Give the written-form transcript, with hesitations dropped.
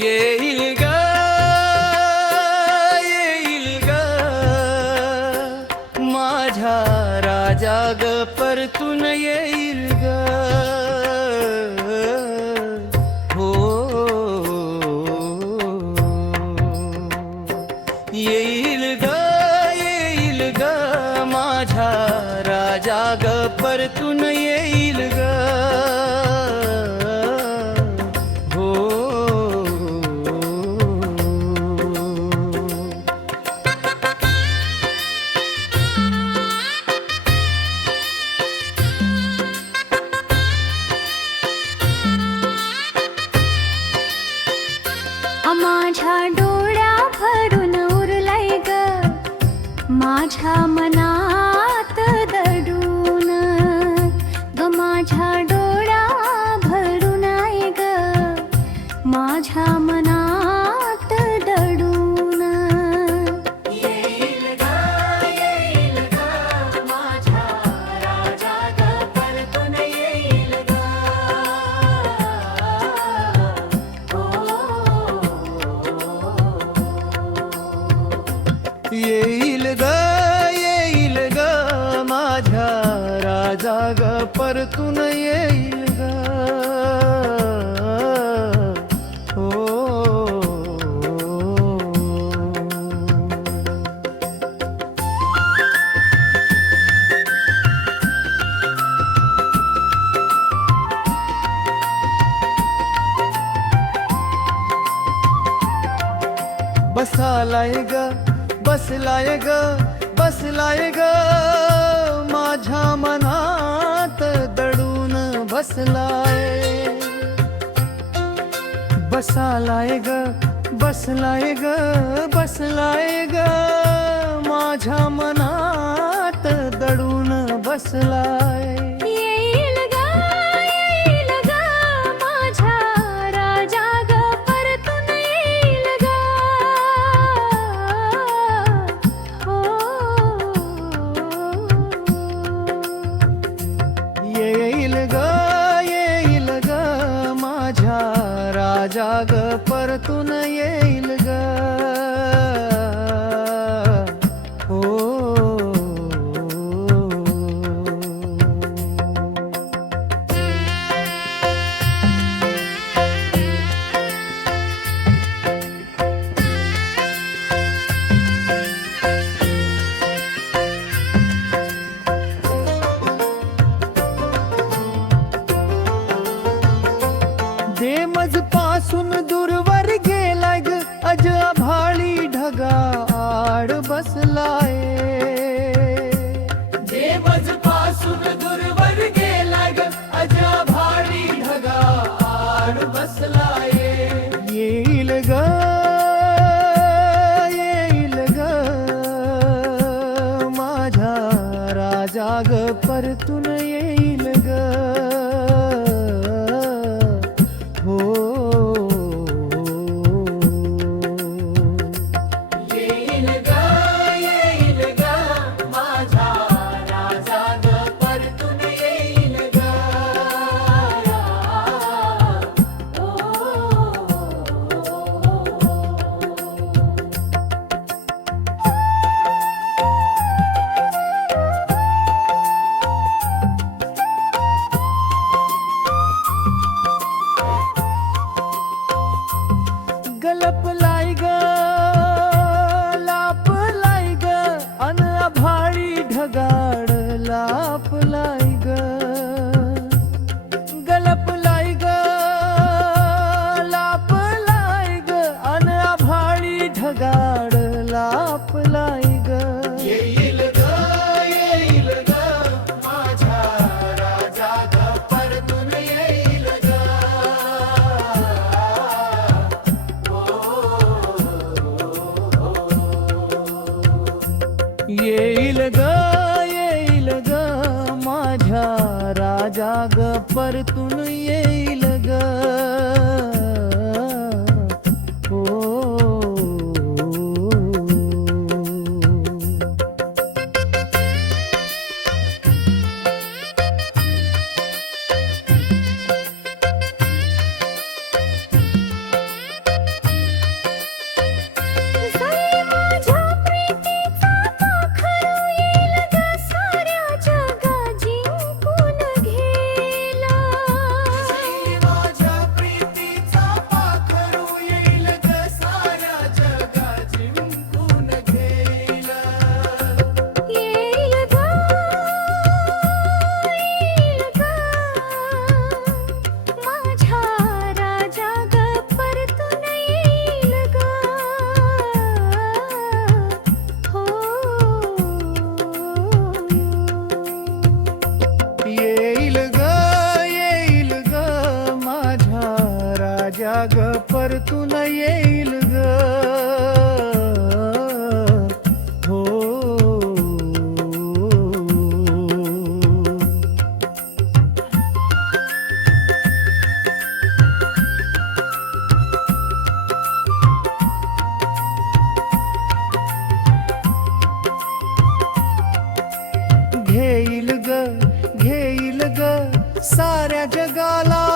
येईल ग येईल ग माझ्या राजा ग परतून येईल ग हो येईल ग माझ्या राजा ग परतून येईल ग माझ्या डोळ्या भरून उरलाय ग माझ्या मनात दडून ग माझ्या डोळ्या भरून आहे ग माझ्या मनात दडून येईल ग माझ्या राजा ग परतून येईल ग येईल ग माझ्या राजा ग परतून येईल ग हो बसालाय ग बसलाय ग बसलाय ग माझ्या मनात दडून बसलाय बसालाय ग बसलाय ग बसलाय ग माझ्या मनात दडून बसलाय येईल ग माझ्या राजा ग परतून येईल ग येईल ग माझ्या राजा ग परतून येईल ग हो देमज पासून दूरवर गेलाय ग अज आभाळी ढगा आड बसलाय देमज पासून दूरवर गेलाय ग अज आभाळी ढगा आड बसलाय येईल ग माझ्या राजा ग परतून येईल ग गलपलाय ग लापलाय ग अन आभाळी ढगाड लापलाय ग गलपलाय ग लापलाय ग अन आभाळी ढगाड लापलाय ग येईल ग माझ्या राजा ग परतून येईल ग येईल ग माझ्या राजा ग परतून येईल ग हो राजा ग परतून येईल ग हो घेईल ग साऱ्या जगाला